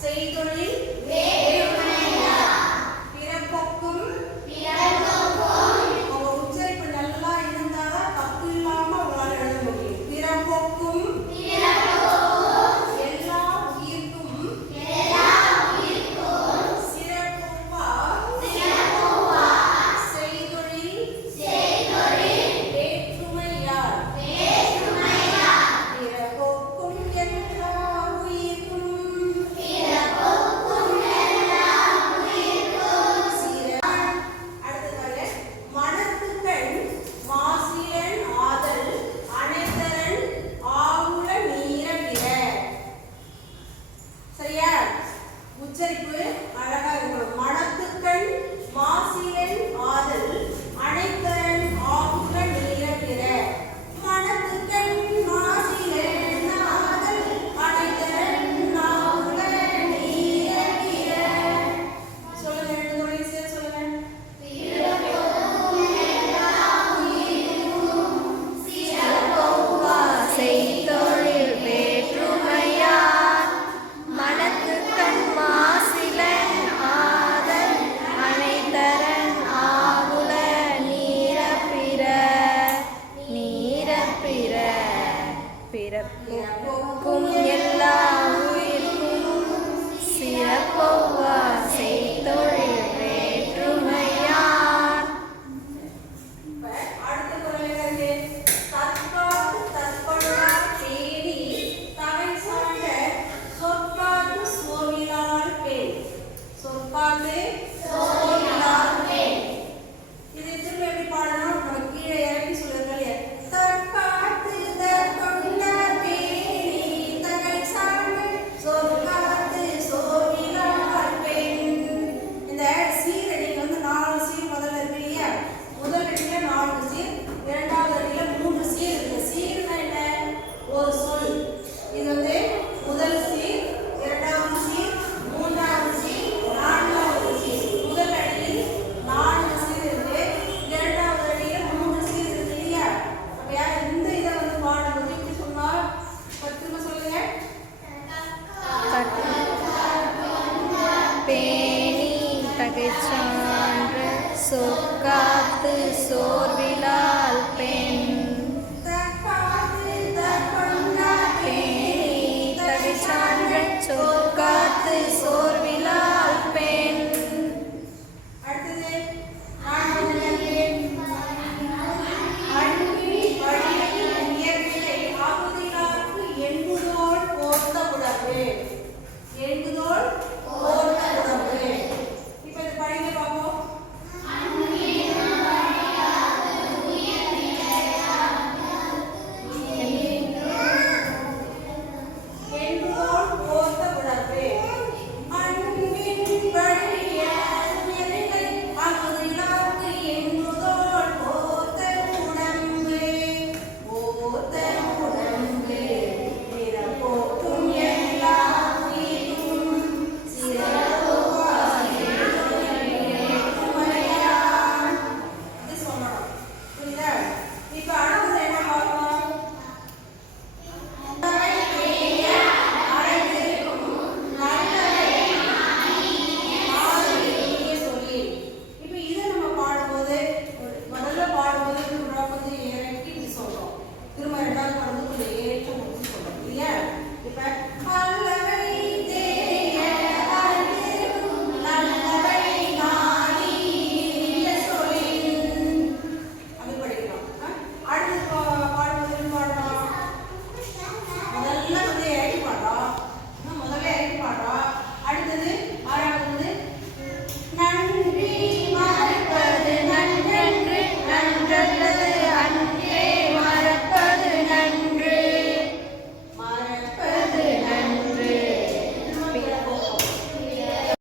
Say it only. 嗯